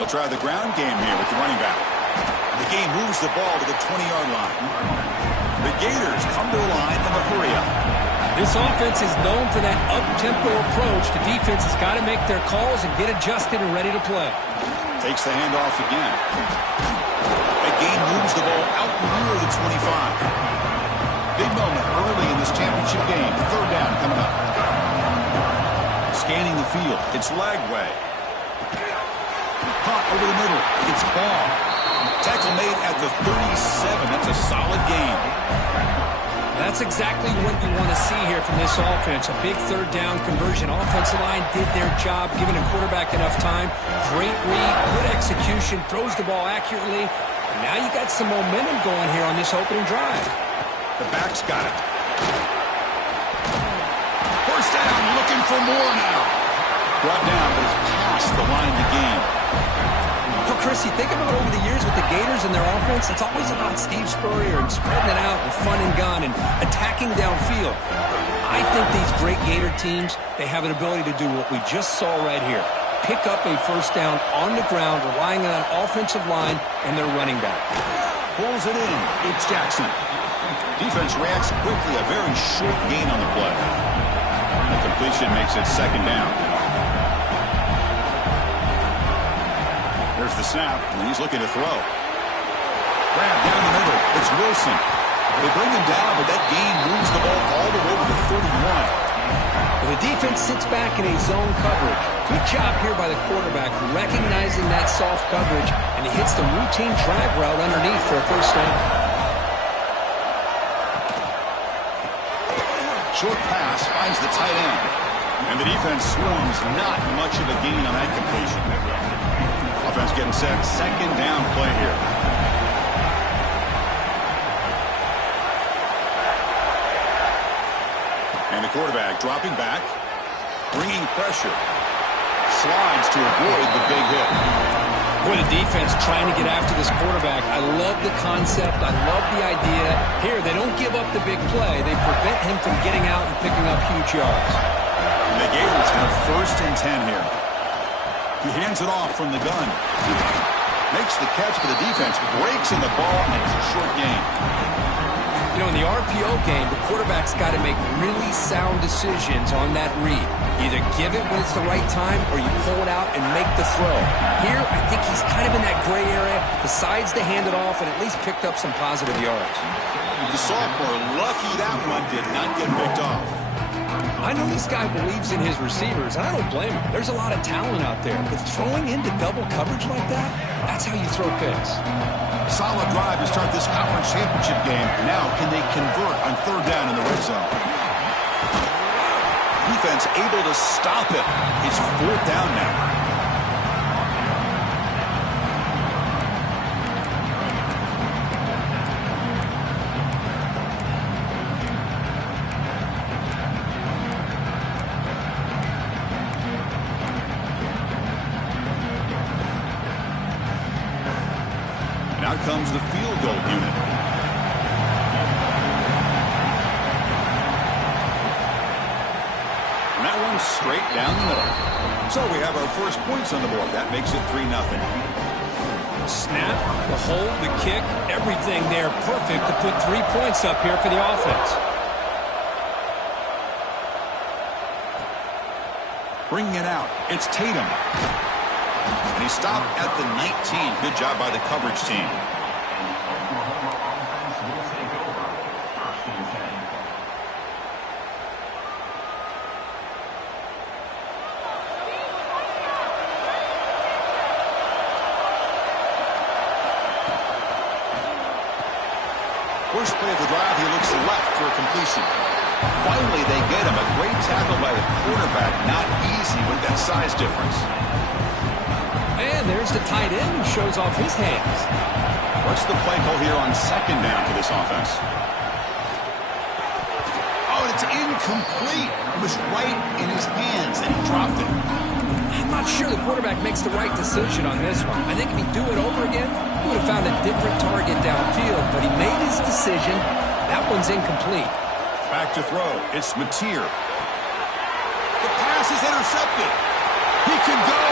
They'll try the ground game here with the running back. The game moves the ball to the 20-yard line. The Gators come to the line in the hurry-up. This offense is known for that up-tempo approach. The defense has got to make their calls and get adjusted and ready to play. Takes the handoff again. That game moves the ball out near the 25. Big moment early in this championship game. Third down coming up. Scanning the field. It's Lagway. Caught over the middle. It's Ball. Tackle made at the 37. That's a solid game. That's exactly what you want to see here from this offense. A big third down conversion. Offensive line did their job, giving a quarterback enough time. Great read, good execution, throws the ball accurately. And now you got some momentum going here on this opening drive. The back's got it. First down, looking for more now. Brought down, but it's past the line of the game. So, Chris, you think about over the years with the Gators and their offense, it's always about Steve Spurrier and spreading it out and fun and gun and attacking downfield. I think these great Gator teams, they have an ability to do what we just saw right here. Pick up a first down on the ground, relying on that offensive line and their running back. Pulls it in. It's Jackson. Defense reacts quickly. A very short gain on the play. The completion makes it second down. There's the snap, and he's looking to throw. Grab down the middle. It's Wilson. They bring him down, but that gain moves the ball all the way to the 31. The defense sits back in a zone coverage. Good job here by the quarterback, recognizing that soft coverage, and he hits the routine drag route underneath for a first down. Short pass finds the tight end. And the defense swarms. Not much of a gain on that completion. Offense getting set. Second down play here. And the quarterback dropping back. Bringing pressure. Slides to avoid the big hit. Boy, the defense trying to get after this quarterback. I love the concept. I love the idea. Here, they don't give up the big play. They prevent him from getting out and picking up huge yards. And the Gators have first and 10 here. He hands it off from the gun. Makes the catch, but the defense breaks in the ball, and it's a short gain. You know, in the RPO game, the quarterback's got to make really sound decisions on that read. Either give it when it's the right time, or you pull it out and make the throw. Here, I think he's kind of in that gray area, decides to hand it off, and at least picked up some positive yards. The sophomore, lucky that one did not get picked off. I know this guy believes in his receivers, and I don't blame him. There's a lot of talent out there, but throwing into double coverage like that, that's how you throw picks. Solid drive to start this conference championship game. Now, can they convert on third down in the red zone? Defense able to stop it. It's fourth down now. Now comes the field goal unit. And that one's straight down the middle. So we have our first points on the board. That makes it 3-0. Snap, the hold, the kick, everything there perfect to put 3 points up here for the offense. Bringing it out. It's Tatum. And he stopped at the 19. Good job by the coverage team. First play of the drive, he looks left for a completion. Finally, they get him. A great tackle by the quarterback. Not easy with that size difference. And there's the tight end who shows off his hands. What's the play call here on second down for this offense? Oh, it's incomplete. It was right in his hands, and he dropped it. I'm not sure the quarterback makes the right decision on this one. I think if he'd do it over again, he would have found a different target downfield, but he made his decision. That one's incomplete. Back to throw. It's Mateer. The pass is intercepted. He can go.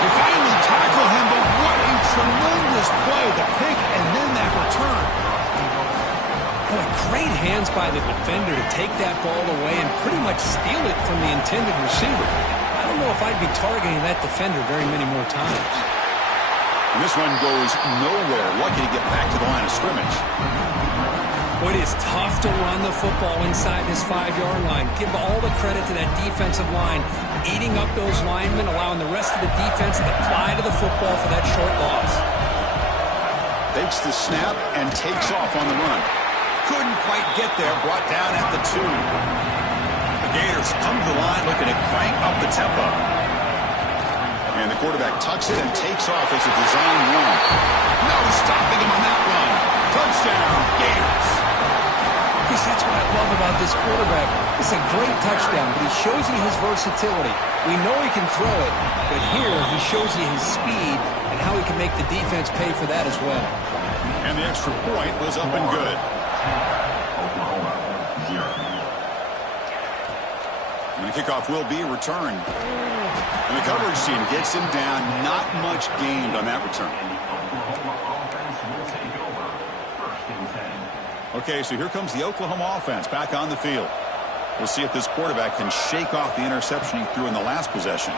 They finally tackle him, but what a tremendous play. The pick and then that return. Boy, great hands by the defender to take that ball away and pretty much steal it from the intended receiver. I don't know if I'd be targeting that defender very many more times. And this one goes nowhere. Lucky to get back to the line of scrimmage. Well, it is tough to run the football inside this 5-yard line. Give all the credit to that defensive line, eating up those linemen, allowing the rest of the defense to fly to the football for that short loss. Takes the snap and takes off on the run. Couldn't quite get there, brought down at the 2. The Gators come to the line looking to crank up the tempo. And the quarterback tucks it and takes off as a design run. No stopping him on that run. Touchdown, Gators. Chris, that's what I love about this quarterback. It's a great touchdown, but he shows you his versatility. We know he can throw it, but here he shows you his speed and how he can make the defense pay for that as well. And the extra point was up and good. And the kickoff will be returned. And the coverage team gets him down. Not much gained on that return. Okay, so here comes the Oklahoma offense back on the field. We'll see if this quarterback can shake off the interception he threw in the last possession.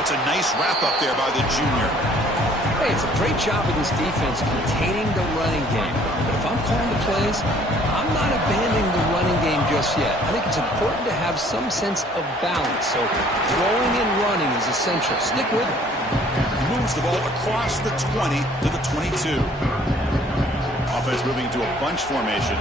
It's a nice wrap up there by the junior. Hey, it's a great job of this defense containing the running game. But if I'm calling the plays, I'm not abandoning the running game just yet. I think it's important to have some sense of balance. So throwing and running is essential. Stick with it. Moves the ball across the 20 to the 22. Offense moving into a bunch formation.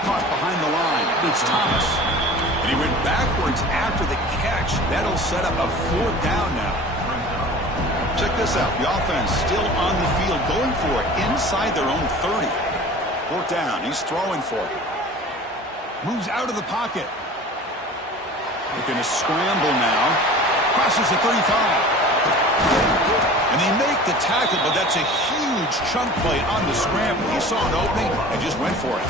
Caught behind the line. It's Thomas. And he went backwards after the catch. That'll set up a 4th down now. Check this out. The offense still on the field, going for it inside their own 30. 4th down. He's throwing for it. Moves out of the pocket. Looking to scramble now. Crosses the 35. And they make the tackle, but that's a huge chunk play on the scramble. He saw an opening and just went for it.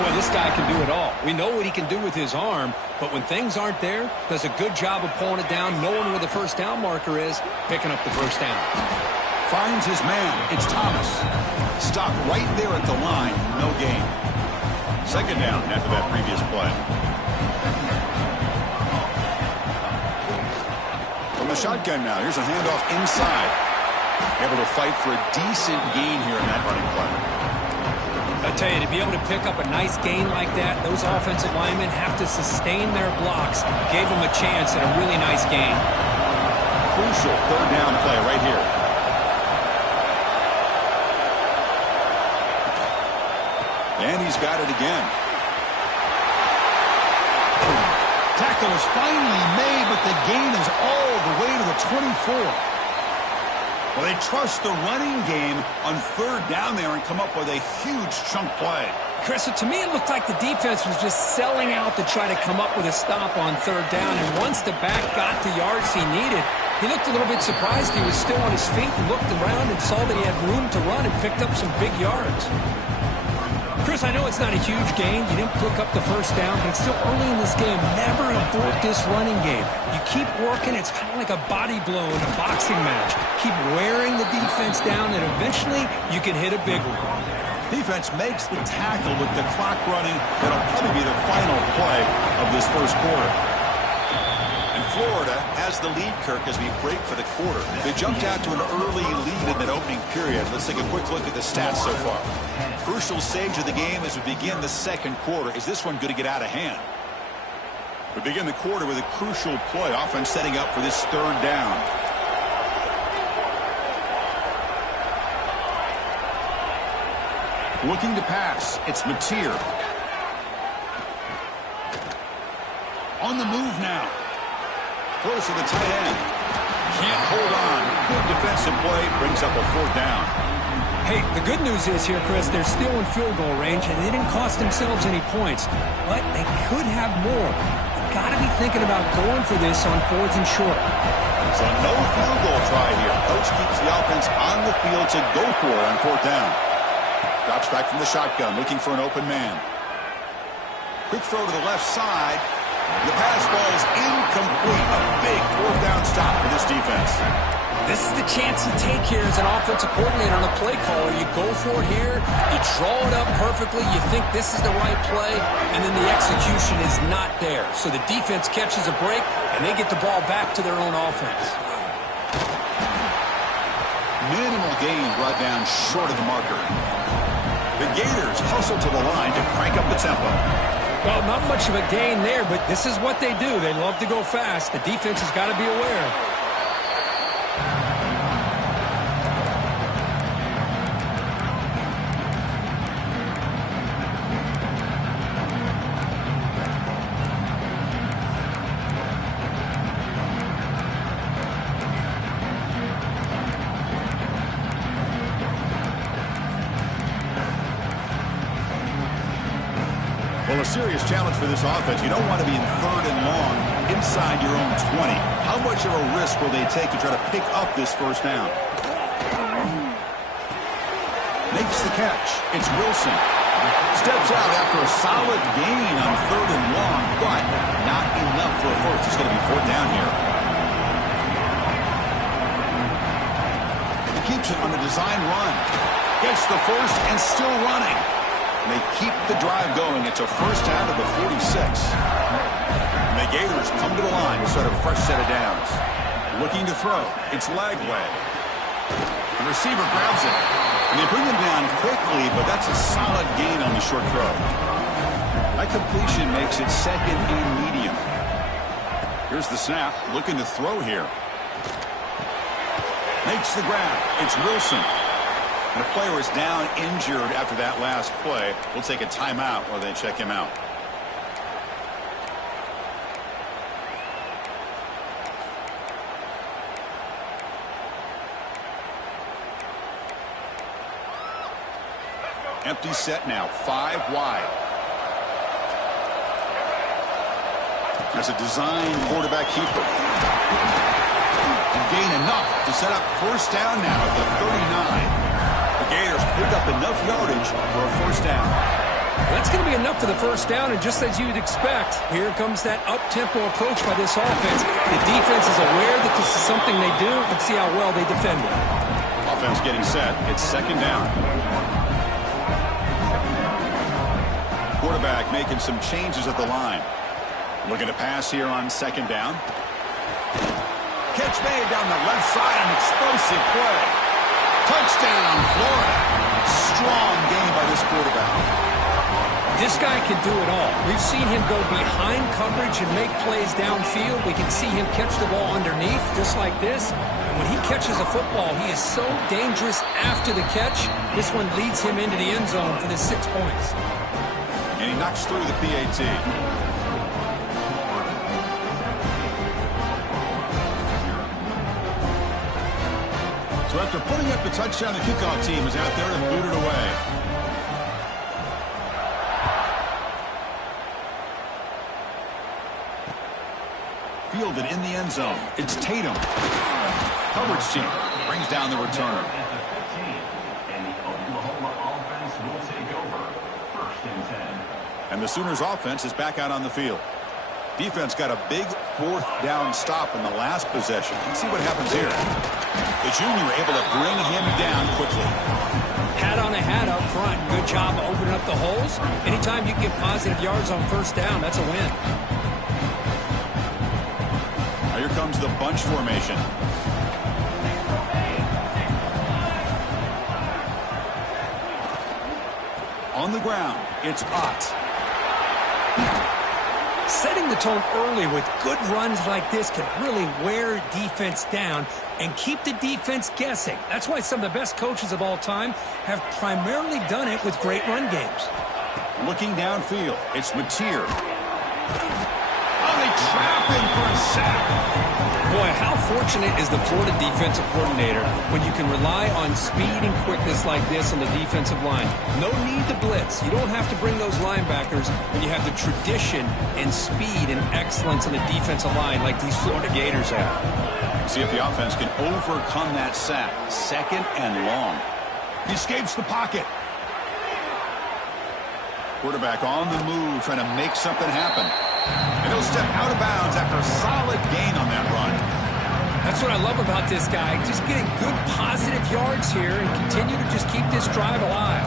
Boy, this guy can do it all. We know what he can do with his arm, but when things aren't there, does a good job of pulling it down, knowing where the first down marker is, picking up the first down. Finds his man. It's Thomas. Stopped right there at the line. No gain. 2nd down after that previous play. From the shotgun now. Here's a handoff inside. Able to fight for a decent gain here in that running play. I tell you, to be able to pick up a nice gain like that, those offensive linemen have to sustain their blocks. Gave them a chance at a really nice gain. Crucial 3rd down play right here. And he's got it again. Tackle is finally made, but the gain is all the way to the 24. Well, they trust the running game on 3rd down there and come up with a huge chunk play. Chris, to me it looked like the defense was just selling out to try to come up with a stop on 3rd down, and once the back got the yards he needed, he looked a little bit surprised. He was still on his feet and looked around and saw that he had room to run and picked up some big yards. Chris, I know it's not a huge gain. You didn't pick up the first down, but it's still early in this game. Never abort this running game. You keep working. It's kind of like a body blow in a boxing match. Keep wearing the defense down, and eventually you can hit a big one. Defense makes the tackle with the clock running. That'll probably be the final play of this first quarter. And Florida has the lead, Kirk, as we break for the quarter. They jumped out to an early lead in that opening period. Let's take a quick look at the stats so far. Crucial stage of the game as we begin the 2nd quarter. Is this one going to get out of hand? We begin the quarter with a crucial play. Offense setting up for this 3rd down. Looking to pass. It's Mateer. On the move now. Close to the tight end. Can't hold on. Good defensive play. Brings up a 4th down. Hey, the good news is here, Chris, they're still in field goal range, and they didn't cost themselves any points. But they could have more. You've got to be thinking about going for this on 4th and short. So no field goal try here. Coach keeps the offense on the field to go for it on 4th down. Drops back from the shotgun, looking for an open man. Quick throw to the left side. The pass ball is incomplete. A big fourth down stop for this defense. This is the chance you take here as an offensive coordinator and a play caller. You go for it here, you draw it up perfectly, you think this is the right play, and then the execution is not there. So the defense catches a break, and they get the ball back to their own offense. Minimal gain brought down short of the marker. The Gators hustle to the line to crank up the tempo. Well, not much of a gain there, but this is what they do. They love to go fast. The defense has got to be aware. Well, a serious challenge for this offense. You don't want to be in third and long inside your own 20. How much of a risk will they take to try to pick up this first down? Makes the catch. It's Wilson. Steps out after a solid gain on third and long, but not enough for a first. It's going to be fourth down here. He keeps it on the design run. Gets the first and still running. They keep the drive going. It's a first down to the 46. And the Gators come to the line to start a fresh set of downs. Looking to throw. It's Lagway. The receiver grabs it. And they bring him down quickly, but that's a solid gain on the short throw. That completion makes it second and medium. Here's the snap. Looking to throw here. Makes the grab. It's Wilson. And the player is down injured after that last play. We'll take a timeout while they check him out. Empty set now, 5 wide. There's a design quarterback keeper. Gain enough to set up first down now at the 39. The Gators picked up enough yardage for a first down. That's going to be enough for the first down, and just as you'd expect, here comes that up-tempo approach by this offense. The defense is aware that this is something they do. Let's see how well they defend it. Offense getting set. It's second down. Quarterback making some changes at the line. Looking to pass here on second down. Catch made down the left side, an explosive play. Touchdown, Florida. Strong game by this quarterback. This guy can do it all. We've seen him go behind coverage and make plays downfield. We can see him catch the ball underneath, just like this. And when he catches a football, he is so dangerous after the catch. This one leads him into the end zone for the 6 points. And he knocks through the PAT. So after putting up the touchdown, the kickoff team is out there to boot it away. Fielded in the end zone. It's Tatum. Coverage team brings down the returner. And the Oklahoma offense will take over. First and 10. And the Sooners offense is back out on the field. Defense got a big fourth down stop in the last possession. Let's see what happens here. The junior able to bring him down quickly. Hat on a hat up front. Good job opening up the holes. Anytime you can get positive yards on first down, that's a win. Now here comes the bunch formation. On the ground, it's Ott. Setting the tone early with good runs like this can really wear defense down and keep the defense guessing. That's why some of the best coaches of all time have primarily done it with great run games. Looking downfield, it's Mateer. Oh, they trap him for a sack. Boy, how fortunate is the Florida defensive coordinator when you can rely on speed and quickness like this on the defensive line. No need to blitz. You don't have to bring those linebackers when you have the tradition and speed and excellence on the defensive line like these Florida Gators have. See if the offense can overcome that sack. Second and long. He escapes the pocket. Quarterback on the move, trying to make something happen. And he'll step out of bounds after a solid gain on that run. That's what I love about this guy. Just getting good positive yards here and continue to just keep this drive alive.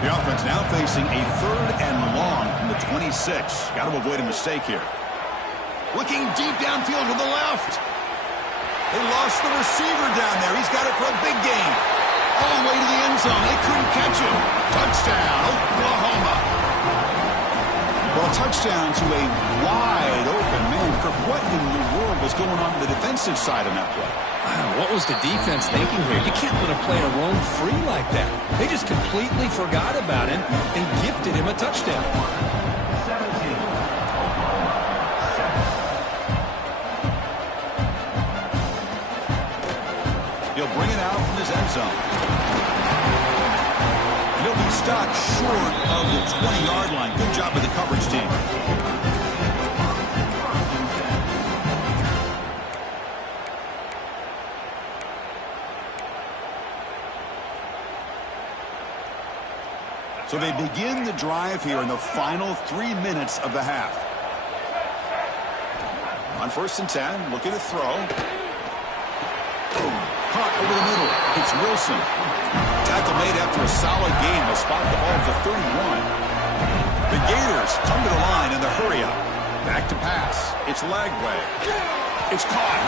The offense now facing a 3rd and long from the 26. Got to avoid a mistake here. Looking deep downfield to the left. They lost the receiver down there. He's got it for a big gain. All the way to the end zone. They couldn't catch him. Touchdown, Oklahoma. Well, touchdown to a wide open man. Kirk, what in the world was going on the defensive side on that play? Wow, what was the defense thinking here? You can't let a player roam free like that. They just completely forgot about him and gifted him a touchdown. 17, Oklahoma, 7. He'll bring it out from his end zone. And he'll be stopped short of the 20-yard line. Good job of the coverage team. So they begin the drive here in the final 3 minutes of the half. On 1st and 10, looking to throw. Caught over the middle. It's Wilson. Tackle made after a solid gain. They'll spot the ball to 31. The Gators come to the line in the hurry up. Back to pass. It's Lagway. It's caught.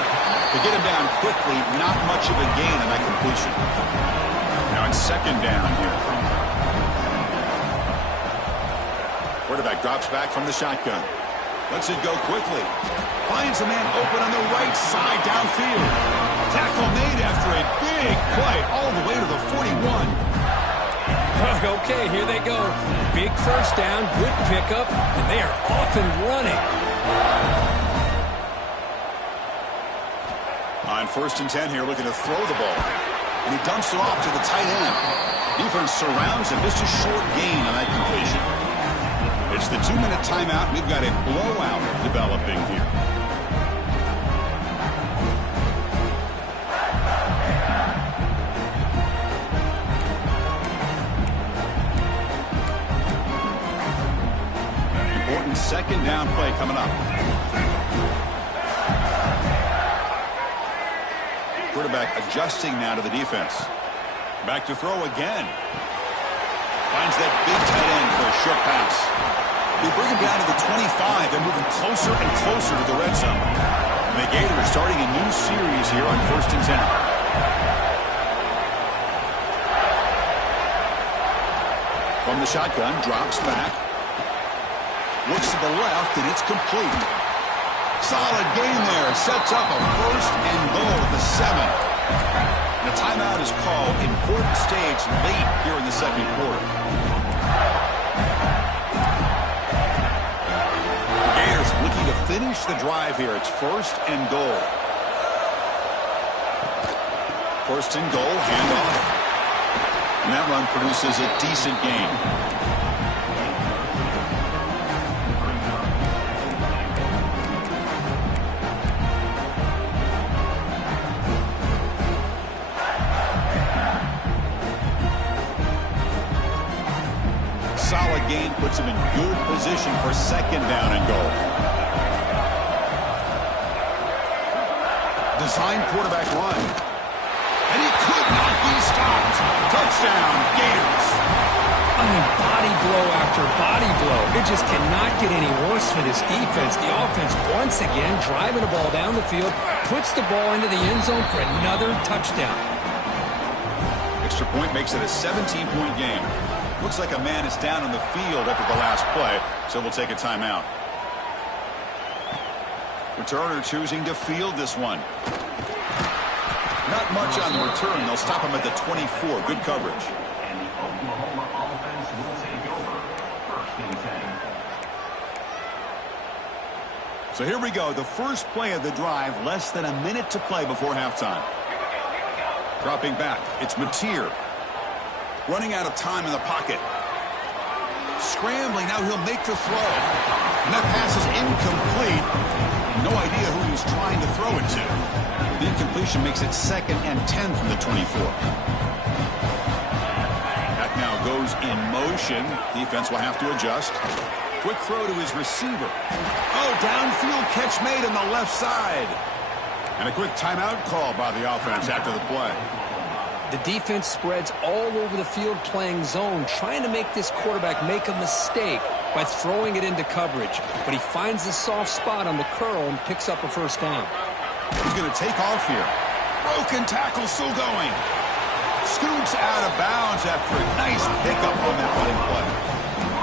They get him down quickly. Not much of a gain on that completion. Now it's 2nd down here. Quarterback drops back from the shotgun. Lets it go quickly. Finds a man open on the right side downfield. Tackle made after a big play all the way to the 41. Okay, here they go. Big 1st down, good pickup, and they are off and running. On 1st and 10 here, looking to throw the ball. And he dumps it off to the tight end. Defense surrounds him. Just a short gain on that completion. It's the 2-minute timeout. We've got a blowout developing here. Important 2nd down play coming up. Quarterback adjusting now to the defense. Back to throw again. Finds that big tight end for a short pass. They bring him down to the 25. They're moving closer and closer to the red zone. And the Gators starting a new series here on 1st and 10. From the shotgun, drops back. Looks to the left, and it's complete. Solid gain there. Sets up a 1st and goal at the 7. The timeout is called. Important stage late here in the 2nd quarter. The Gators looking to finish the drive here. It's 1st and goal. 1st and goal, handoff. And that run produces a decent gain. Solid gain puts him in good position for 2nd down and goal. Design quarterback run. And he could not be stopped. Touchdown, Gators. I mean, body blow after body blow. It just cannot get any worse for this defense. The offense, once again, driving the ball down the field, puts the ball into the end zone for another touchdown. Extra point makes it a 17-point game. Looks like a man is down on the field after the last play, so we'll take a timeout. Returner choosing to field this one. Not much on the return. They'll stop him at the 24. Good coverage. And the Oklahoma offense will take over. 1st and 10. So here we go. The first play of the drive. Less than a minute to play before halftime. Dropping back. It's Mateer. Running out of time in the pocket. Scrambling. Now he'll make the throw. And that pass is incomplete. No idea who he was trying to throw it to. The incompletion makes it 2nd and 10 from the 24. Back now goes in motion. Defense will have to adjust. Quick throw to his receiver. Oh, downfield catch made on the left side. And a quick timeout call by the offense after the play. The defense spreads all over the field playing zone, trying to make this quarterback make a mistake by throwing it into coverage. But he finds the soft spot on the curl and picks up a first down. He's going to take off here. Broken tackle still going. Scoots out of bounds after a nice pickup on that running play.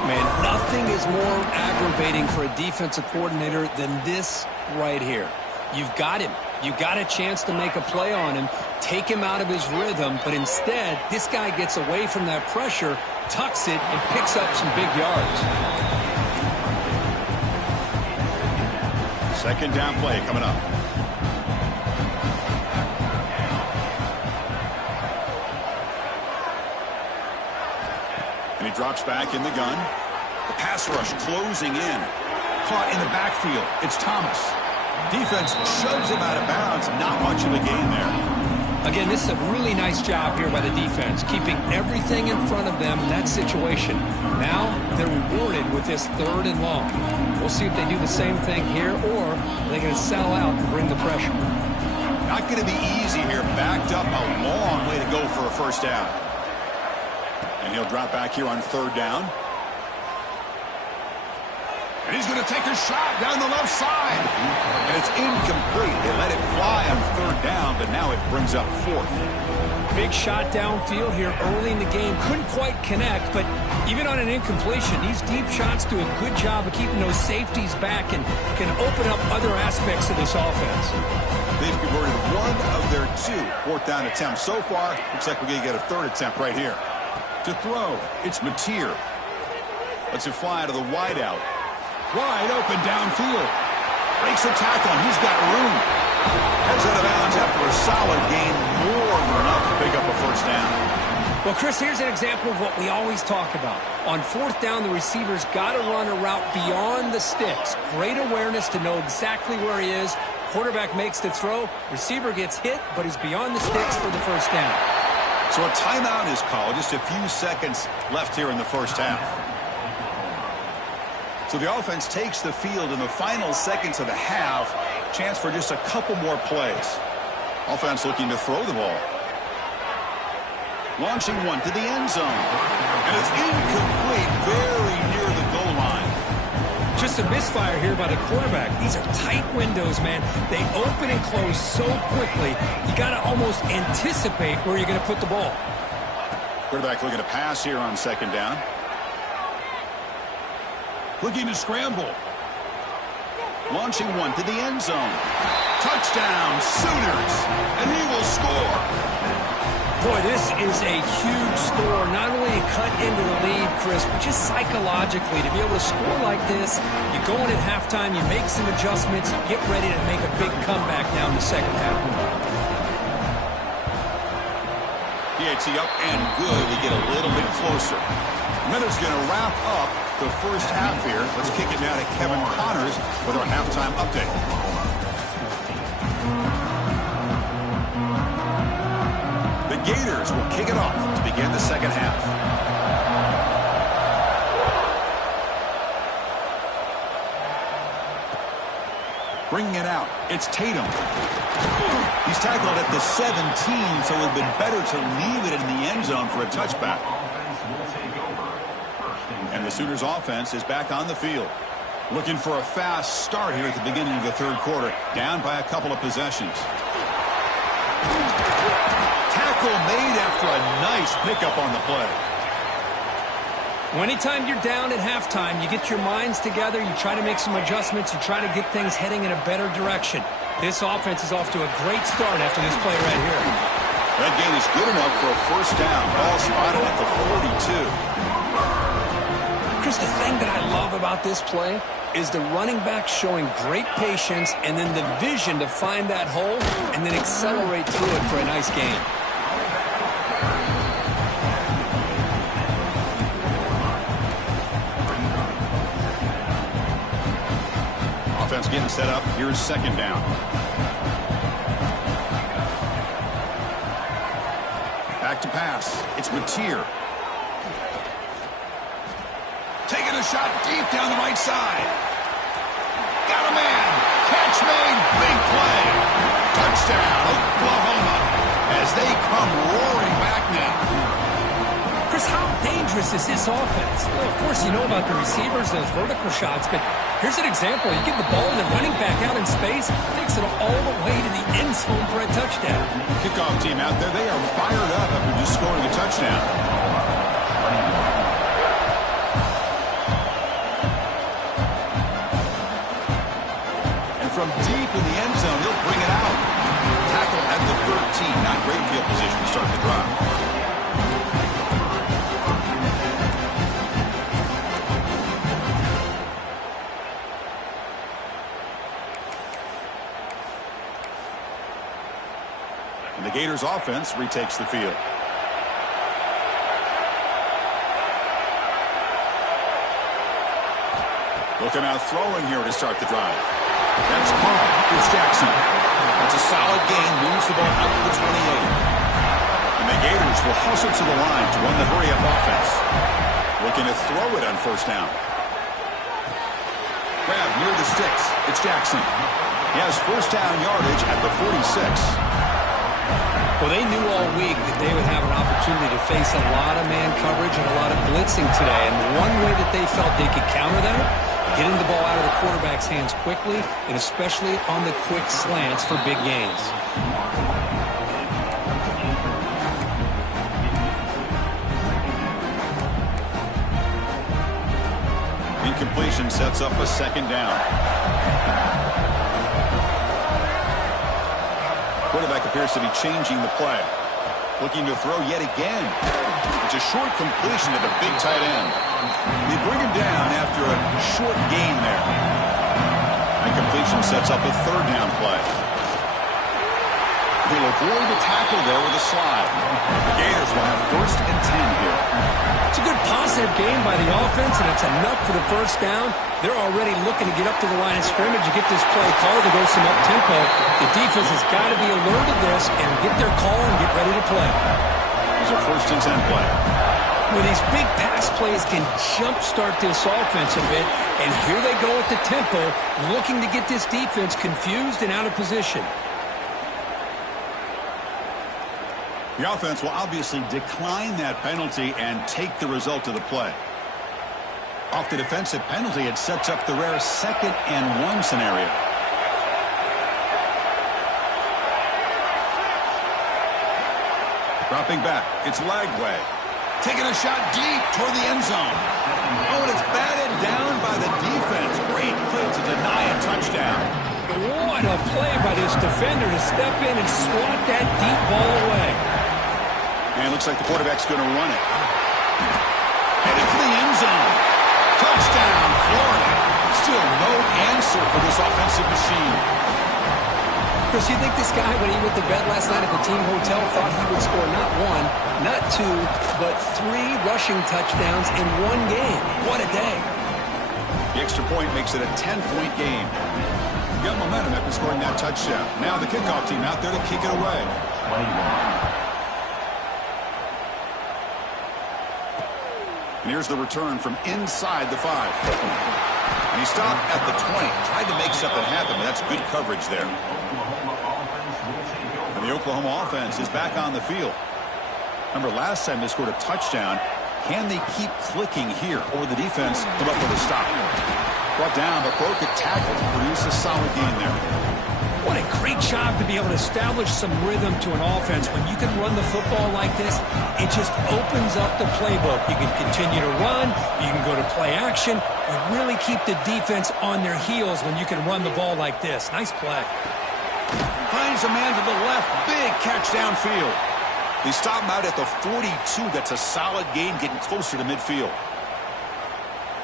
Man, nothing is more aggravating for a defensive coordinator than this right here. You've got him. You've got a chance to make a play on him, take him out of his rhythm, but instead, this guy gets away from that pressure, tucks it, and picks up some big yards. Second down play coming up. And he drops back in the gun. The pass rush closing in. Caught in the backfield. It's Thomas. Defense shoves him out of bounds. Not much of a gain there. Again, this is a really nice job here by the defense, keeping everything in front of them in that situation. Now they're rewarded with this 3rd and long. We'll see if they do the same thing here, or they're going to sell out and bring the pressure. Not going to be easy here. Backed up a long way to go for a first down. And he'll drop back here on 3rd down. And he's going to take a shot down the left side. And it's incomplete. They let it fly on 3rd down, but now it brings up 4th. Big shot downfield here early in the game. Couldn't quite connect, but even on an incompletion, these deep shots do a good job of keeping those safeties back and can open up other aspects of this offense. They've converted 1 of their 2 4th down attempts so far. Looks like we're going to get a 3rd attempt right here. To throw, it's Mateer. Lets it fly to the wideout. Wide open downfield. Breaks a tackle, and he's got room. Heads out of bounds after a solid gain, more than enough to pick up a first down. Well, Chris, here's an example of what we always talk about. On 4th down, the receiver's got to run a route beyond the sticks. Great awareness to know exactly where he is. Quarterback makes the throw. Receiver gets hit, but he's beyond the sticks for the first down. So a timeout is called. Just a few seconds left here in the first half. So the offense takes the field in the final seconds of the half. Chance for just a couple more plays. Offense looking to throw the ball. Launching one to the end zone. And it's incomplete, very near the goal line. Just a misfire here by the quarterback. These are tight windows, man. They open and close so quickly, you got to almost anticipate where you're going to put the ball. Quarterback looking to pass here on 2nd down. Looking to scramble. Launching one to the end zone. Touchdown, Sooners. And he will score. Boy, this is a huge score. Not only to cut into the lead, Chris, but just psychologically to be able to score like this. You go in at halftime, you make some adjustments, you get ready to make a big comeback now in the second half. PAT up and good. We get a little bit closer. Miller's going to wrap up the first half here. Let's kick it now to Kevin Connors with our halftime update. The Gators will kick it off to begin the second half. Bringing it out, it's Tatum. He's tackled at the 17, so it would have been better to leave it in the end zone for a touchback. And the Sooners offense is back on the field. Looking for a fast start here at the beginning of the 3rd quarter. Down by a couple of possessions. Tackle made after a nice pickup on the play. Well, anytime you're down at halftime, you get your minds together, you try to make some adjustments, you try to get things heading in a better direction. This offense is off to a great start after this play right here. That gain is good enough for a first down. Ball spotted at the 42. Chris, the thing that I love about this play is the running back showing great patience and then the vision to find that hole and then accelerate through it for a nice gain. Offense getting set up. Here's 2nd down. Back to pass. It's Mateer. Taking a shot deep down the right side. Got a man. Catch made. Big play. Touchdown, Oklahoma, as they come roaring back now. Chris, how dangerous is this offense? Well, of course, you know about the receivers, those vertical shots, but here's an example. You give the ball to the running back out in space, takes it all the way to the end zone for a touchdown. Kickoff team out there, they are fired up after just scoring a touchdown. And from deep in the end zone, he'll bring it out. Tackle at the 13. Not great field position to start the drive. The Gators offense retakes the field. They'll come out throwing here to start the drive. That's Carr. It's Jackson. That's a solid gain. Moves the ball out to the 28. And the Gators will hustle to the line to run the hurry-up offense. Looking to throw it on first down. Grab near the sticks. It's Jackson. He has first down yardage at the 46. Well, they knew all week that they would have an opportunity to face a lot of man coverage and a lot of blitzing today. And one way that they felt they could counter that, getting the ball out of the quarterback's hands quickly, and especially on the quick slants for big gains. Incompletion sets up a second down. Quarterback appears to be changing the play. Looking to throw yet again. It's a short completion to the big tight end. They bring him down after a short gain there. Incompletion sets up a third down play. He'll avoid the tackle there with a slide. The Gators will have first and 10 here. It's a good positive game by the offense, and it's enough for the first down. They're already looking to get up to the line of scrimmage and get this play called to go some up-tempo. The defense has got to be alert of this and get their call and get ready to play. It's a first and 10 play. Well, these big pass plays can jumpstart this offense a bit, and here they go at the tempo, looking to get this defense confused and out of position. The offense will obviously decline that penalty and take the result of the play. Off the defensive penalty, it sets up the rare 2nd and 1 scenario. Dropping back, it's Lagway. Taking a shot deep toward the end zone. Oh, and it's batted down by the defense. Great play to deny a touchdown. What a play by this defender to step in and swat that deep ball away. And it looks like the quarterback's going to run it. Headed for the end zone. Touchdown, Florida. Still no answer for this offensive machine. Chris, you think this guy, when he went to bed last night at the team hotel, thought he would score not 1, not 2, but 3 rushing touchdowns in one game? What a day. The extra point makes it a 10-point game. Got momentum after scoring that touchdown. Now the kickoff team out there to kick it away. And here's the return from inside the 5. And he stopped at the 20. Tried to make something happen, but that's good coverage there. And the Oklahoma offense is back on the field. Remember, last time they scored a touchdown. Can they keep clicking here? Or the defense come up with a stop? Brought down, but broke a tackle to produce a solid gain there. What a great job to be able to establish some rhythm to an offense. When you can run the football like this, it just opens up the playbook. You can continue to run. You can go to play action. You really keep the defense on their heels when you can run the ball like this. Nice play. Finds a man to the left. Big catch downfield. They stop him out at the 42. That's a solid gain, getting closer to midfield.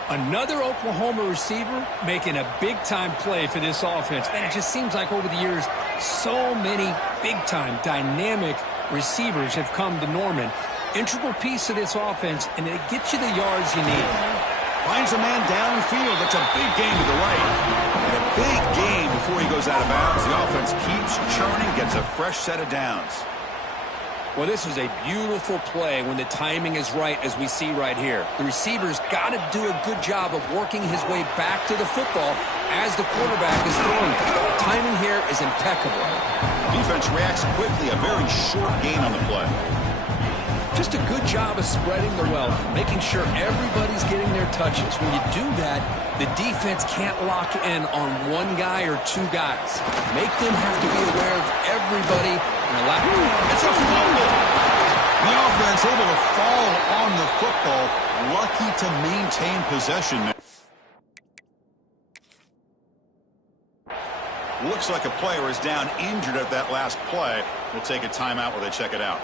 Another Oklahoma receiver making a big-time play for this offense. Man, it just seems like over the years, so many big-time, dynamic receivers have come to Norman. Integral piece of this offense, and it gets you the yards you need. Finds a man downfield. That's a big gain to the right. And a big gain before he goes out of bounds. The offense keeps churning, gets a fresh set of downs. Well, this was a beautiful play when the timing is right, as we see right here. The receiver's got to do a good job of working his way back to the football as the quarterback is throwing it. The timing here is impeccable. Defense reacts quickly. A very short gain on the play. Just a good job of spreading the wealth, making sure everybody's getting their touches. When you do that, the defense can't lock in on one guy or two guys. Make them have to be aware of everybody. It's a fumble. The offense able to fall on the football. Lucky to maintain possession. Looks like a player is down injured at that last play. We'll take a timeout while they check it out.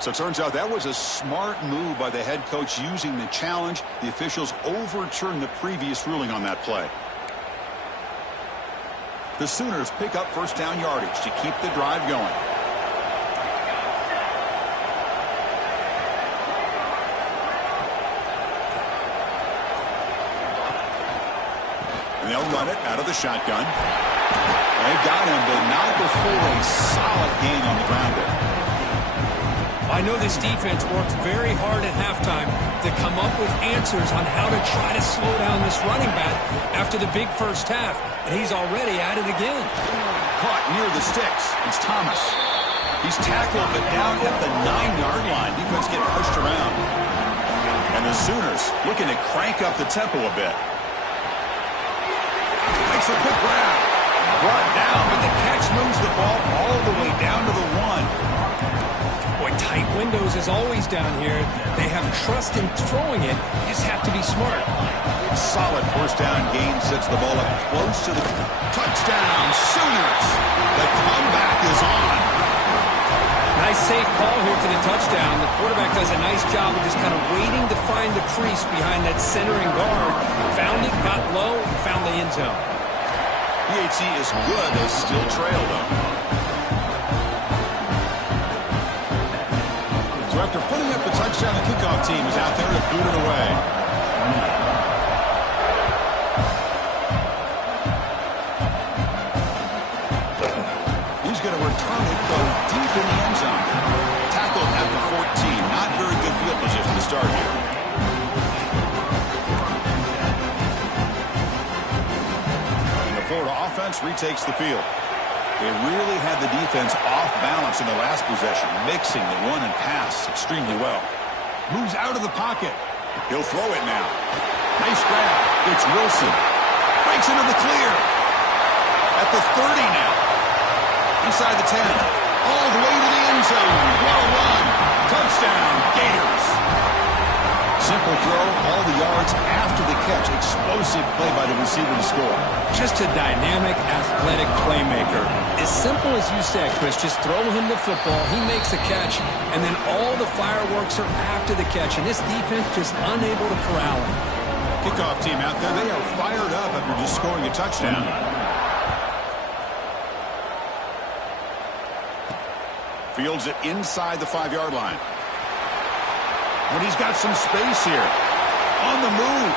So it turns out that was a smart move by the head coach using the challenge. The officials overturned the previous ruling on that play. The Sooners pick up first down yardage to keep the drive going. And they'll run it out of the shotgun. They got him, but not before a solid gain on the ground there. I know this defense worked very hard at halftime to come up with answers on how to try to slow down this running back after the big first half, and he's already at it again. Caught near the sticks. It's Thomas. He's tackled, but down at the 9-yard line. Defense getting pushed around. And the Sooners looking to crank up the tempo a bit. Makes a quick grab. Brought down, but the catch moves the ball all the way down to the 1. Boy, tight windows is always down here. They have trust in throwing it. You just have to be smart. Solid first down gain sets the ball up close to the touchdown. Sooners. The comeback is on. Nice safe call here for the touchdown. The quarterback does a nice job of just kind of waiting to find the crease behind that centering guard. Found it, got low, and found the end zone. PAT is good. They still trail, though. So after putting up the touchdown, the kickoff team is out there to boot it away. He's going to return it, go deep in the end zone. Tackled at the 14. Not very good field position to start here. And the Florida offense retakes the field. They really had the defense off balance in the last possession, mixing the run and pass extremely well. Moves out of the pocket. He'll throw it now. Nice grab. It's Wilson. Breaks into the clear. At the 30 now. Inside the 10. All the way to the end zone. Well run. Touchdown, Gators. Simple throw, all the yards after the catch. Explosive play by the receiver to score. Just a dynamic, athletic playmaker. As simple as you said, Chris, just throw him the football, he makes a catch, and then all the fireworks are after the catch, and this defense just unable to corral him. Kickoff team out there, they are fired up after just scoring a touchdown. Fields it inside the 5-yard line. But he's got some space here. On the move.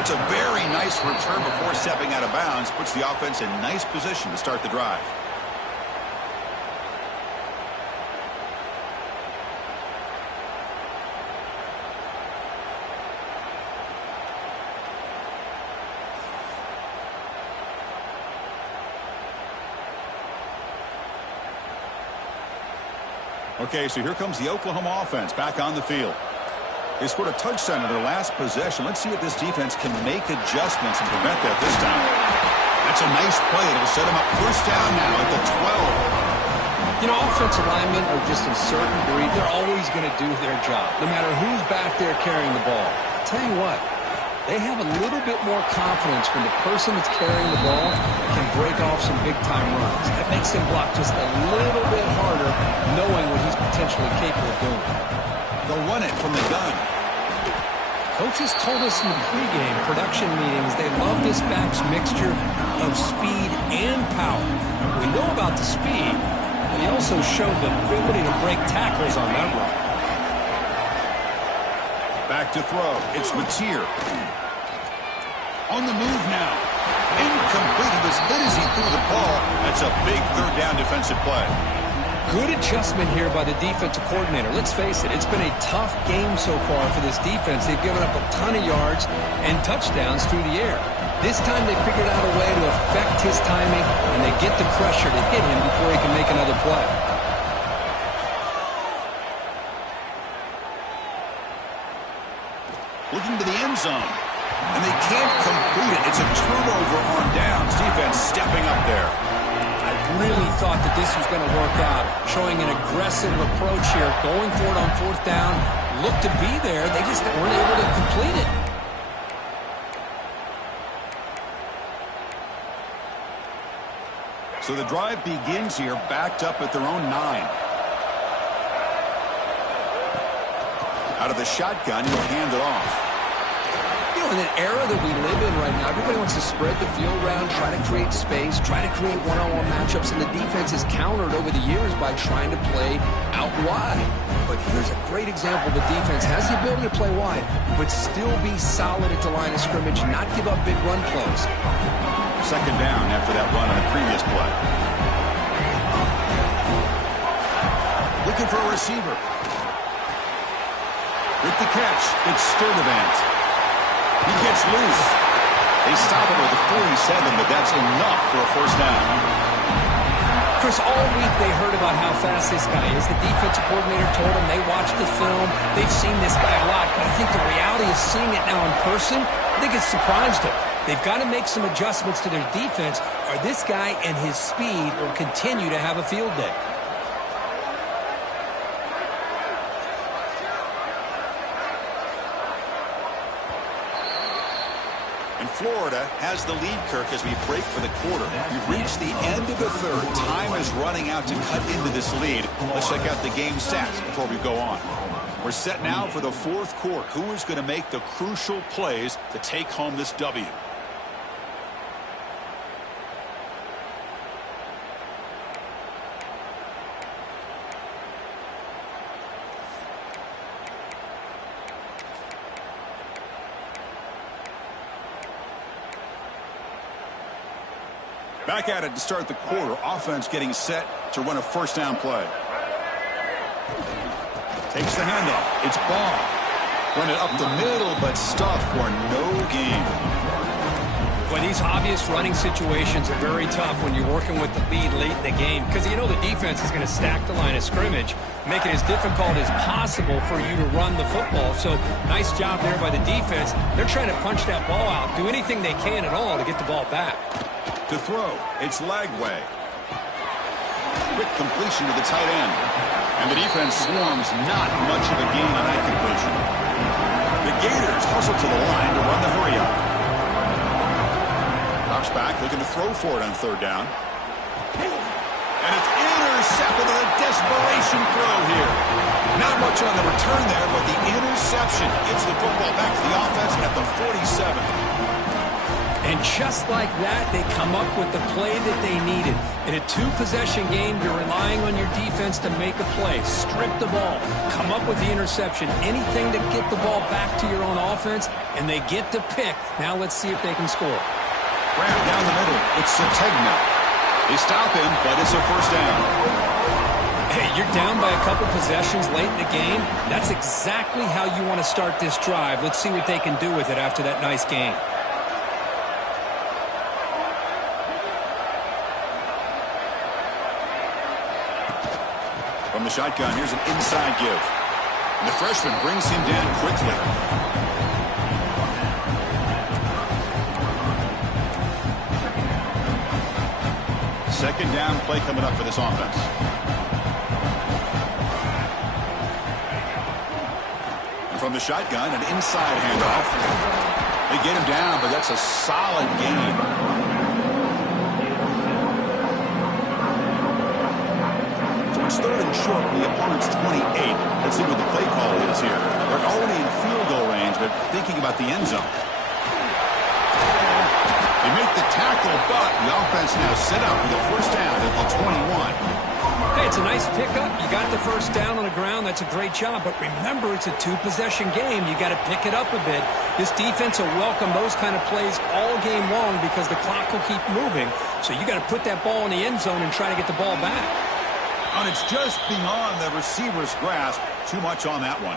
It's a very nice return before stepping out of bounds. Puts the offense in nice position to start the drive. Okay, so here comes the Oklahoma offense back on the field. They scored a touchdown in their last possession. Let's see if this defense can make adjustments and prevent that this time. That's a nice play. It'll set them up first down now at the 12. You know, offensive linemen are just a certain breed. They're always going to do their job, no matter who's back there carrying the ball. I'll tell you what, they have a little bit more confidence when the person that's carrying the ball can break off some big-time runs. That makes them block just a little bit harder, knowing what he's potentially capable of doing. They'll run it from the gun. Coaches told us in the pregame production meetings they love this back's mixture of speed and power. We know about the speed, but he also showed the ability to break tackles on that run. Back to throw. It's Mateer. On the move now. Incomplete. He was hit as he threw the ball. That's a big third down defensive play. Good adjustment here by the defensive coordinator. Let's face it, it's been a tough game so far for this defense. They've given up a ton of yards and touchdowns through the air. This time they figured out a way to affect his timing, and they get the pressure to hit him before he can make another play. Looking to the end zone. And they can't complete it. It's a turnover on downs. Defense stepping up there. I really thought that this was going to work out, showing an aggressive approach here, going for it on fourth down. Looked to be there. They just weren't able to complete it. So the drive begins here, backed up at their own 9. Out of the shotgun, he'll hand it off. You know, in an era that we live in right now, everybody wants to spread the field around, try to create space, try to create one-on-one matchups, and the defense has countered over the years by trying to play out wide. But here's a great example. The defense has the ability to play wide, but still be solid at the line of scrimmage, not give up big run plays. Second down after that run on the previous play. Looking for a receiver. With the catch, it's Sturdivant. He gets loose. They stop him at the 47, but that's enough for a first down. Chris, all week they heard about how fast this guy is. The defensive coordinator told them they watched the film. They've seen this guy a lot, but I think the reality is seeing it now in person, I think it's surprised them. They've got to make some adjustments to their defense, or this guy and his speed will continue to have a field day. And Florida has the lead, Kirk, as we break for the quarter. We've reached the end of the third. Time is running out to cut into this lead. Let's check out the game stats before we go on. We're set now for the fourth quarter. Who is going to make the crucial plays to take home this W? Back at it to start the quarter. Offense getting set to run a first down play. Takes the handoff. It's Ball. Run it up the middle, but stuffed for no gain. Well, these obvious running situations are very tough when you're working with the lead late in the game, because you know the defense is going to stack the line of scrimmage, make it as difficult as possible for you to run the football. So nice job there by the defense. They're trying to punch that ball out, do anything they can at all to get the ball back. To throw, it's Lagway. Quick completion to the tight end. And the defense swarms, not much of a gain on that completion. The Gators hustle to the line to run the hurry up. Drops back, looking to throw for it on third down. And it's intercepted on a desperation throw here. Not much on the return there, but the interception gets the football back to the offense at the 47. And just like that, they come up with the play that they needed. In a two-possession game, you're relying on your defense to make a play, strip the ball, come up with the interception, anything to get the ball back to your own offense, and they get to pick. Now let's see if they can score. Grab down the middle. It's Sategna. They stop him, but it's a first down. Hey, you're down by a couple possessions late in the game. That's exactly how you want to start this drive. Let's see what they can do with it after that nice game. From the shotgun, here's an inside give. And the freshman brings him down quickly. Second down play coming up for this offense. And from the shotgun, an inside handoff. They get him down, but that's a solid gain. It's third and short from the opponent's 28. Let's see what the play call is here. They're already in field goal range, but thinking about the end zone. They make the tackle, but the offense now set up with a first down at the 21. Hey, Hey, it's a nice pickup. You got the first down on the ground. That's a great job. But remember, it's a two-possession game. You got to pick it up a bit. This defense will welcome those kind of plays all game long because the clock will keep moving. So you got to put that ball in the end zone and try to get the ball back. And it's just beyond the receiver's grasp. Too much on that one.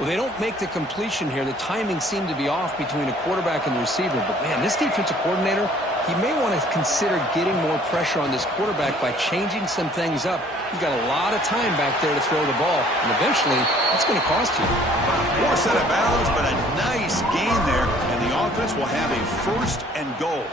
Well, they don't make the completion here. The timing seemed to be off between a quarterback and the receiver. But, man, this defensive coordinator, he may want to consider getting more pressure on this quarterback by changing some things up. He's got a lot of time back there to throw the ball. And eventually, that's going to cost you. Force out of bounds, but a nice gain there. And the offense will have a first and goal.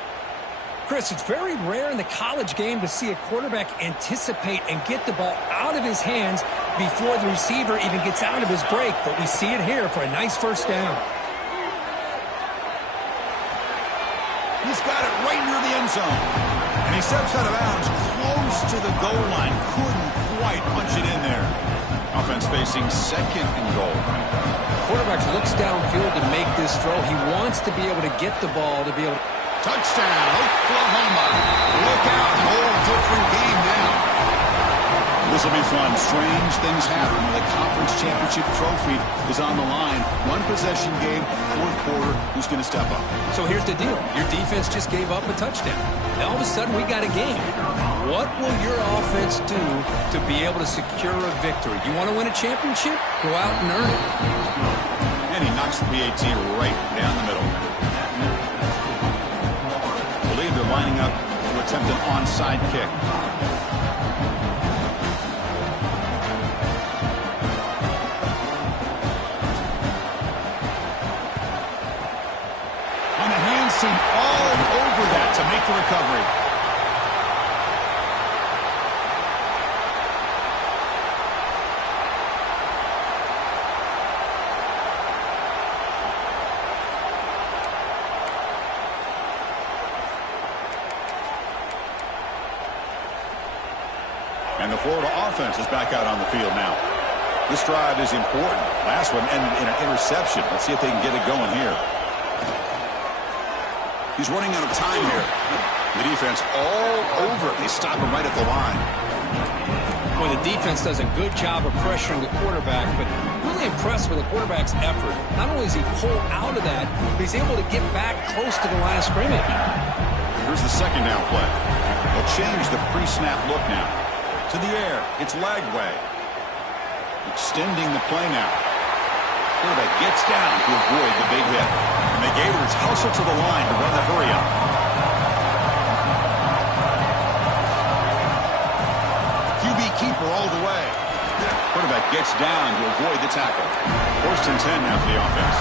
Chris, it's very rare in the college game to see a quarterback anticipate and get the ball out of his hands before the receiver even gets out of his break. But we see it here for a nice first down. He's got it right near the end zone. And he steps out of bounds close to the goal line. Couldn't quite punch it in there. Offense facing second and goal. Quarterback looks downfield to make this throw. He wants to be able to get the ball to be able to... Touchdown, Oklahoma. Look out, whole different game now. This will be fun. Strange things happen when the conference championship trophy is on the line. One possession game, fourth quarter. Who's going to step up? So here's the deal. Your defense just gave up a touchdown. Now all of a sudden we got a game. What will your offense do to be able to secure a victory? You want to win a championship? Go out and earn it. And he knocks the PAT right down the middle. I believe they're lining up to attempt an onside kick. And the hands seem all over that to make the recovery. And the Florida offense is back out on the field now. This drive is important. Last one ended in an interception. Let's see if they can get it going here. He's running out of time here. The defense all over it. They stop him right at the line. Well, the defense does a good job of pressuring the quarterback, but really impressed with the quarterback's effort. Not only does he pull out of that, but he's able to get back close to the line of scrimmage. Here's the second down play. They'll change the pre-snap look now. To the air. It's Lagway. Extending the play now. Quarterback gets down to avoid the big hit. And the Gators hustle to the line to run the hurry up. QB keeper all the way. Quarterback gets down to avoid the tackle. First and 10 now for the offense.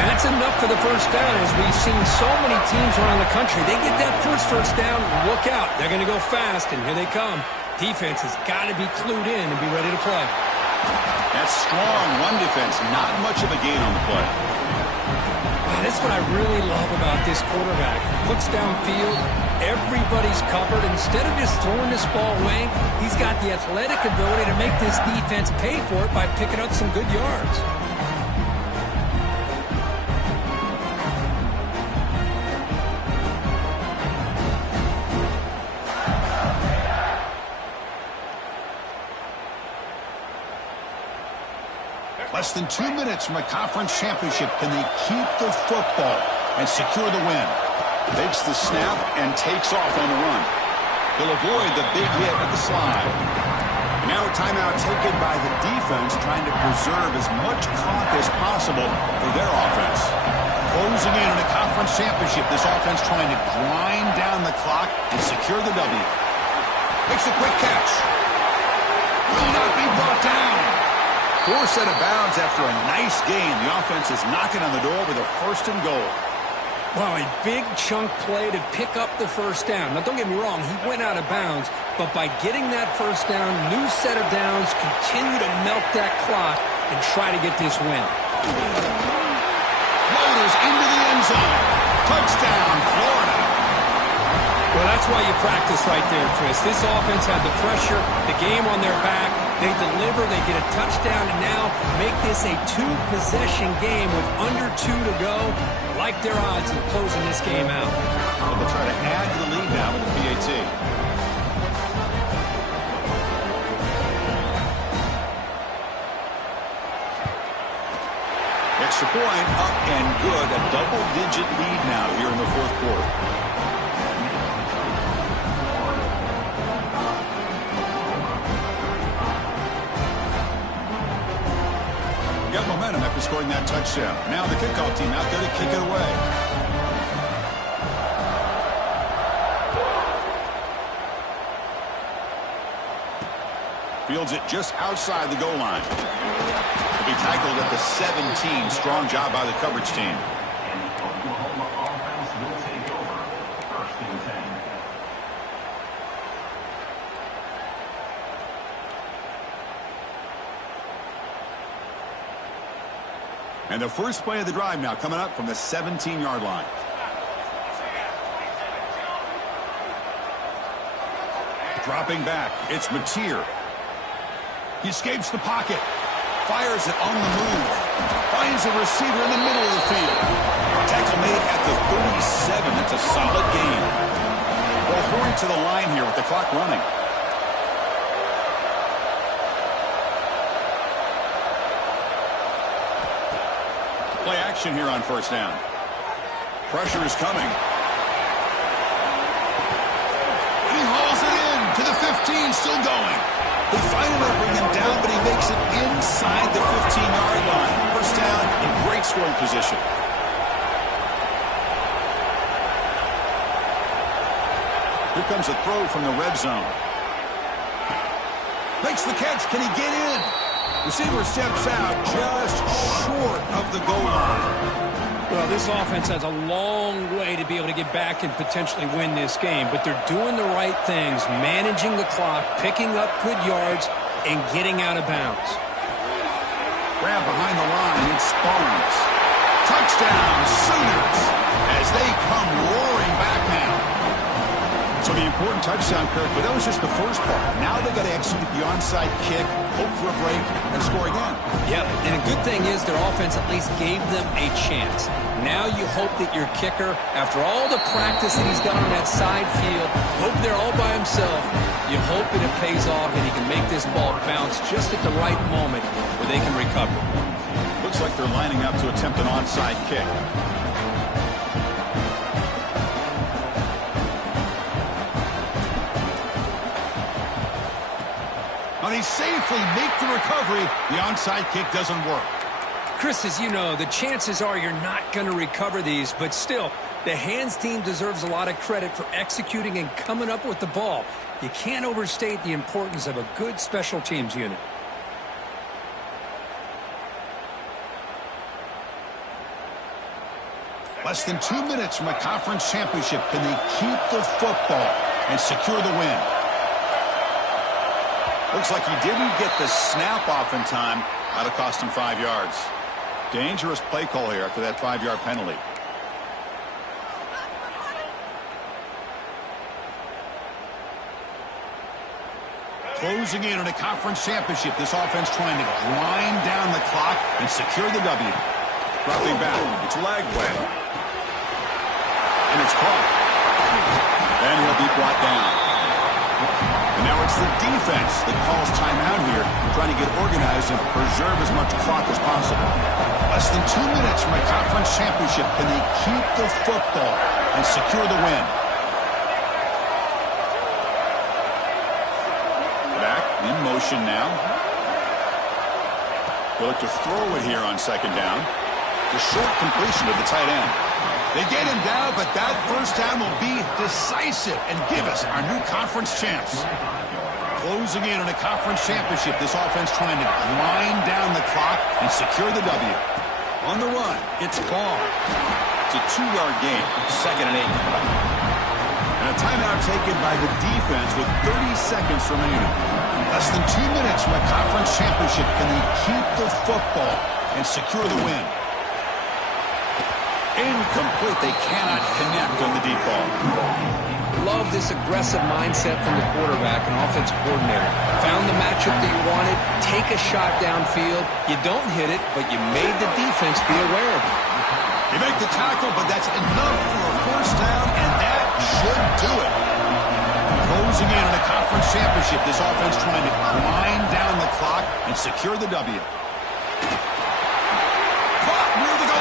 And that's enough for the first down. As we've seen so many teams around the country, they get that first down, look out. They're going to go fast, and here they come. Defense has got to be clued in and be ready to play. That's strong run defense. Not much of a gain on the play. Man, that's what I really love about this quarterback. Looks downfield. Everybody's covered. Instead of just throwing this ball away, he's got the athletic ability to make this defense pay for it by picking up some good yards. Less than 2 minutes from a conference championship. Can they keep the football and secure the win? Takes the snap and takes off on the run. He'll avoid the big hit at the slide. And now a timeout taken by the defense, trying to preserve as much clock as possible for their offense. Closing in on a conference championship, this offense trying to grind down the clock and secure the W. Makes a quick catch. Will not be brought down. Force out of bounds after a nice game. The offense is knocking on the door with a first and goal. Wow, a big chunk play to pick up the first down. Now, don't get me wrong, he went out of bounds, but by getting that first down, new set of downs, continue to melt that clock and try to get this win. Motors into the end zone. Touchdown, Florida. Well, that's why you practice right there, Chris. This offense had the pressure, the game on their back. They deliver, they get a touchdown, and now make this a two-possession game with under 2 to go. Like their odds of closing this game out. Well, they'll try to add to the lead now with the PAT. point, up and good. A double-digit lead now here in the fourth quarter. Got momentum after scoring that touchdown. Now the kickoff team out there to kick it away. Fields it just outside the goal line. He'll be tackled at the 17. Strong job by the coverage team. And the Oklahoma offense will take over. First and 10. And the first play of the drive now coming up from the 17-yard line. Dropping back, it's Mateer. He escapes the pocket. Fires it on the move. Finds a receiver in the middle of the field. Tackle made at the 37. That's a solid gain. Well, hurry to the line here with the clock running. Play action here on first down. Pressure is coming. And he hauls it in to the 15, still going. They finally bring him down, but he makes it inside the 15-yard line. First down in great scoring position. Here comes a throw from the red zone. Makes the catch. Can he get in? Receiver steps out just short of the goal line. Well, this offense has a long way to be able to get back and potentially win this game, but they're doing the right things, managing the clock, picking up good yards, and getting out of bounds. Grab behind the line, it's Barnes. Touchdown, Sooners, as they come roaring back now. So the important touchdown, Kirk, but that was just the first part. Now they got to execute the onside kick, hope for a break, and score again. Yep, and a good thing is their offense at least gave them a chance. Now you hope that your kicker, after all the practice that he's done on that side field, hope they're all by himself, you hope that it pays off and he can make this ball bounce just at the right moment where they can recover. Looks like they're lining up to attempt an onside kick. They safely make the recovery. The onside kick doesn't work. Chris, as you know, the chances are you're not going to recover these, but still, the hands team deserves a lot of credit for executing and coming up with the ball. You can't overstate the importance of a good special teams unit. Less than 2 minutes from a conference championship. Can they keep the football and secure the win? Looks like he didn't get the snap off in time. That'll cost him 5 yards. Dangerous play call here after that 5-yard penalty. Closing in on a conference championship. This offense trying to grind down the clock and secure the W. Dropping back. It's Lagway. And it's caught. And he'll be brought down. And now it's the defense that calls timeout here, trying to get organized and preserve as much clock as possible. Less than 2 minutes from a conference championship. Can they keep the football and secure the win? Back in motion now. They'll look to throw it here on second down. The short completion of the tight end. They get him down, but that first down will be decisive and give us our new conference champs. Closing in on a conference championship, this offense trying to grind down the clock and secure the W. On the run, it's Ball. It's a 2-yard gain, second and 8. And a timeout taken by the defense with 30 seconds remaining. Less than 2 minutes from a conference championship. Can they keep the football and secure the win? Incomplete. They cannot connect on the deep ball. Love this aggressive mindset from the quarterback and offensive coordinator. Found the matchup that you wanted. Take a shot downfield. You don't hit it, but you made the defense be aware of it. You make the tackle, but that's enough for a first down, and that should do it. Closing in on a conference championship, this offense trying to grind down the clock and secure the W. Caught near the goal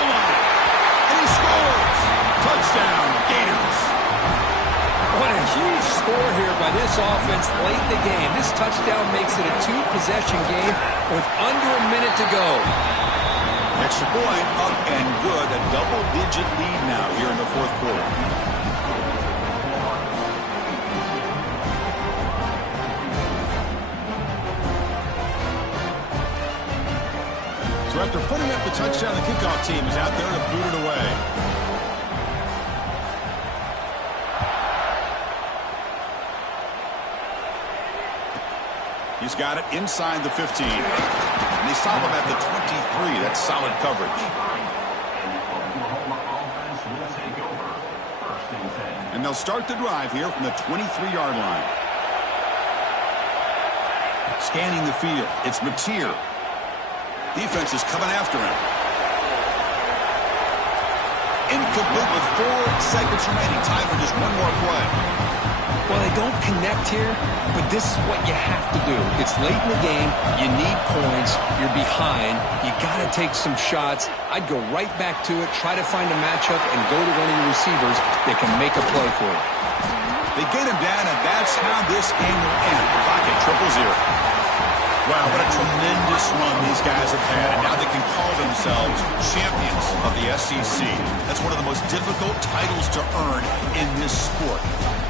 this offense late in the game. This touchdown makes it a two-possession game with under a minute to go. Extra point up and good. A double-digit lead now here in the fourth quarter. So after putting up the touchdown, the kickoff team is out there to boot it away. He's got it inside the 15. And they stop him at the 23. That's solid coverage. And they'll start the drive here from the 23-yard line. Scanning the field. It's Mateer. Defense is coming after him. Incomplete with 4 seconds remaining. Time for just one more play. Well, they don't connect here, but this is what you have to do. It's late in the game. You need points. You're behind. You got to take some shots. I'd go right back to it, try to find a matchup, and go to one of your receivers that can make a play for you. They get him down, and that's how this game will end. Clock at 0-0. Wow, what a tremendous run these guys have had, and now they can call themselves champions of the SEC. That's one of the most difficult titles to earn in this sport.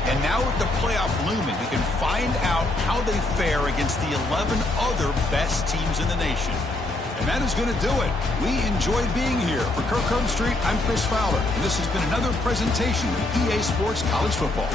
And now with the playoff looming, we can find out how they fare against the 11 other best teams in the nation. And that is going to do it. We enjoyed being here. For Kirk Herbstreit, I'm Chris Fowler, and this has been another presentation of EA Sports College Football.